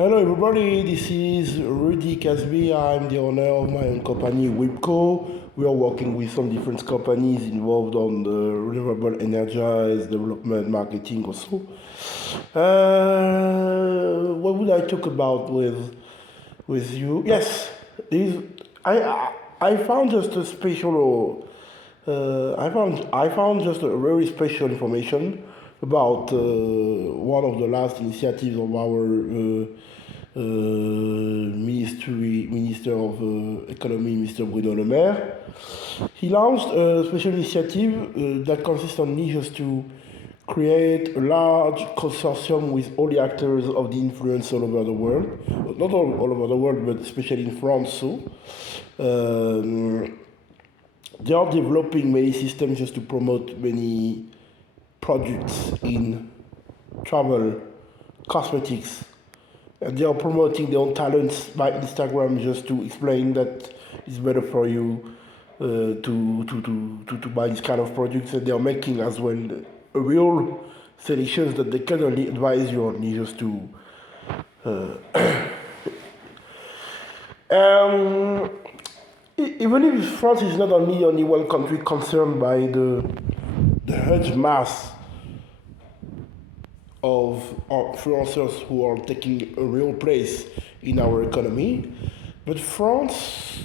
Hello everybody, this is Rudy Casby. I'm the owner of my own company, Wipco. We are working with some different companies involved on the renewable energies, development, marketing also. What would I talk about with you? Yes, this, I found just a special I found just a very special information about one of the last initiatives of our Minister of Economy, Mr. Bruno Le Maire. He launched a special initiative that consists only just to create a large consortium with all the actors of the influence all over the world, not all over the world, but especially in France. They are developing many systems just to promote many products in travel, cosmetics, and they are promoting their own talents by Instagram just to explain that it's better for you to buy this kind of products, and they are making as well a real solutions that they can only advise you on just to um, even if France is not only one country concerned by the huge mass of influencers who are taking a real place in our economy, but France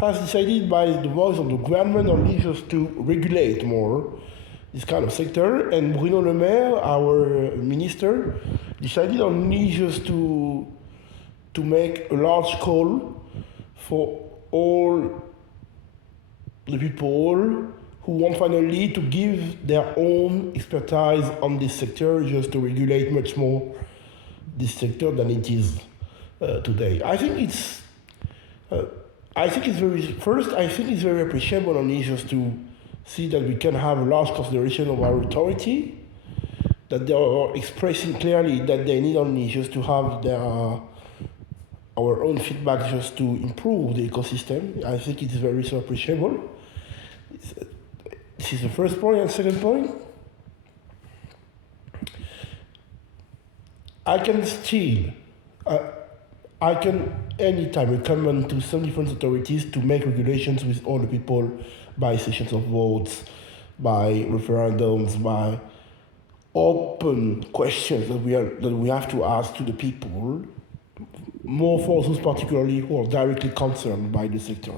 has decided by the voice of the government only just to regulate more this kind of sector, and Bruno Le Maire, our minister, decided only just to make a large call for all the people who want finally to give their own expertise on this sector just to regulate much more this sector than it is today. Uh, I think it's very first. I think it's very appreciable only just to see that we can have a large consideration of our authority, that they are expressing clearly that they need only just to have their our own feedback just to improve the ecosystem. I think it's very so appreciable. This is the first point. And second point, I can still, uh, I can anytime recommend to some different authorities to make regulations with all the people by sessions of votes, by referendums, by open questions that we have to ask to the people, more for those particularly who are directly concerned by the sector.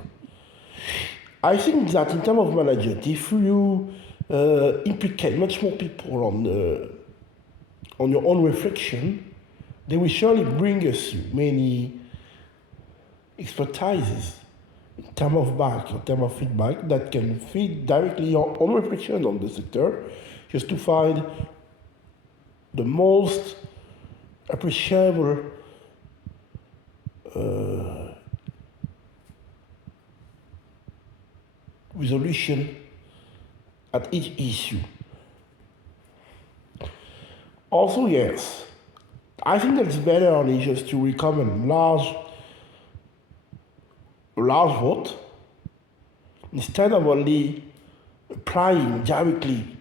I think that in terms of management, if you implicate much more people on your own reflection, they will surely bring us many expertises in terms of back, in terms of feedback that can feed directly your own reflection on the sector, just to find the most appreciable resolution at each issue. Also, yes, I think that it's better only just to recommend large vote instead of only applying directly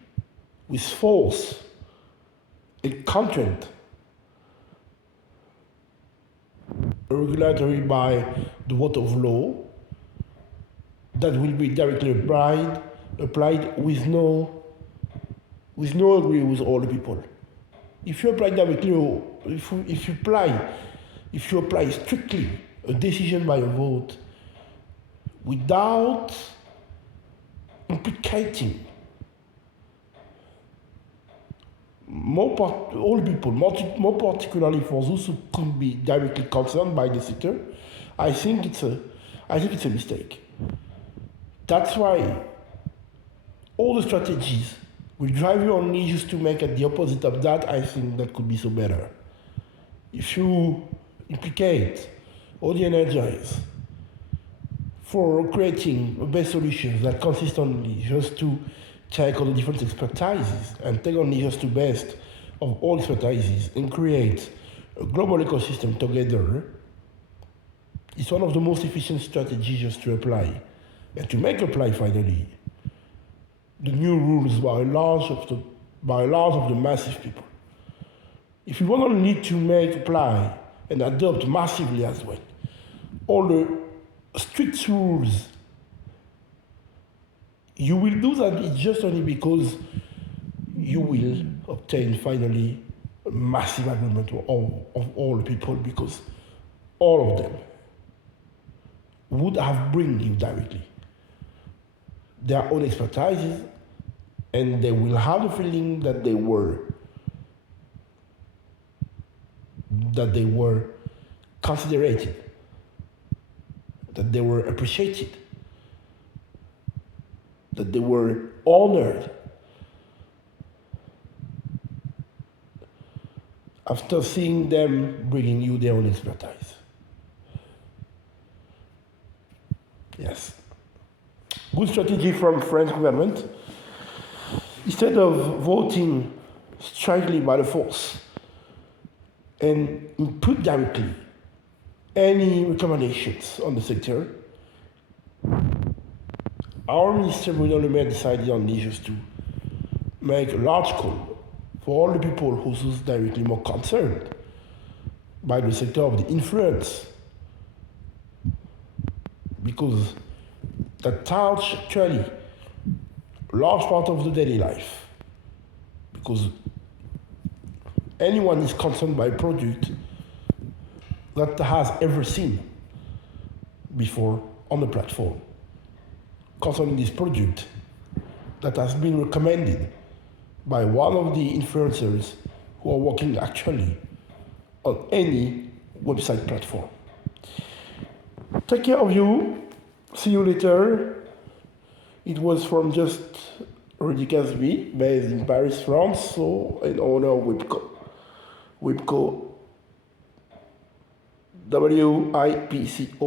with force a content regulatory by the vote of law that will be directly applied with no agree with all the people. If you apply directly, if you apply strictly a decision by a vote without implicating all people, more particularly for those who could be directly concerned by the sector, I think it's a mistake. That's why all the strategies will drive you only just to make it the opposite of that. I think that could be so better. If you implicate all the energies for creating a best solution that consists only just to take all the different expertises and take only just the best of all expertises and create a global ecosystem together, it's one of the most efficient strategies just to apply and to make apply finally the new rules by large of the massive people. if we want need to make apply and adopt massively as well all the strict rules, you will do that just only because you will obtain finally a massive agreement of all the people, because all of them would have bring you directly their own expertise, and they will have the feeling that they were considered, that they were appreciated, that they were honored after seeing them bringing you their own expertise. Yes. Good strategy from French government. Instead of voting strictly by the force and input directly any recommendations on the sector, our Minister Bruno Le Maire decided on this to make a large call for all the people who are directly more concerned by the sector of the influence, because that touch actually a large part of the daily life, because anyone is concerned by a product that has ever seen before on the platform, concerning this product that has been recommended by one of the influencers who are working actually on any website platform. Take care of you. See you later. It was from just Rudy Casby, based in Paris, France, so in honor of Wipco, WIPCO.net.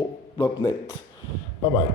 Bye bye.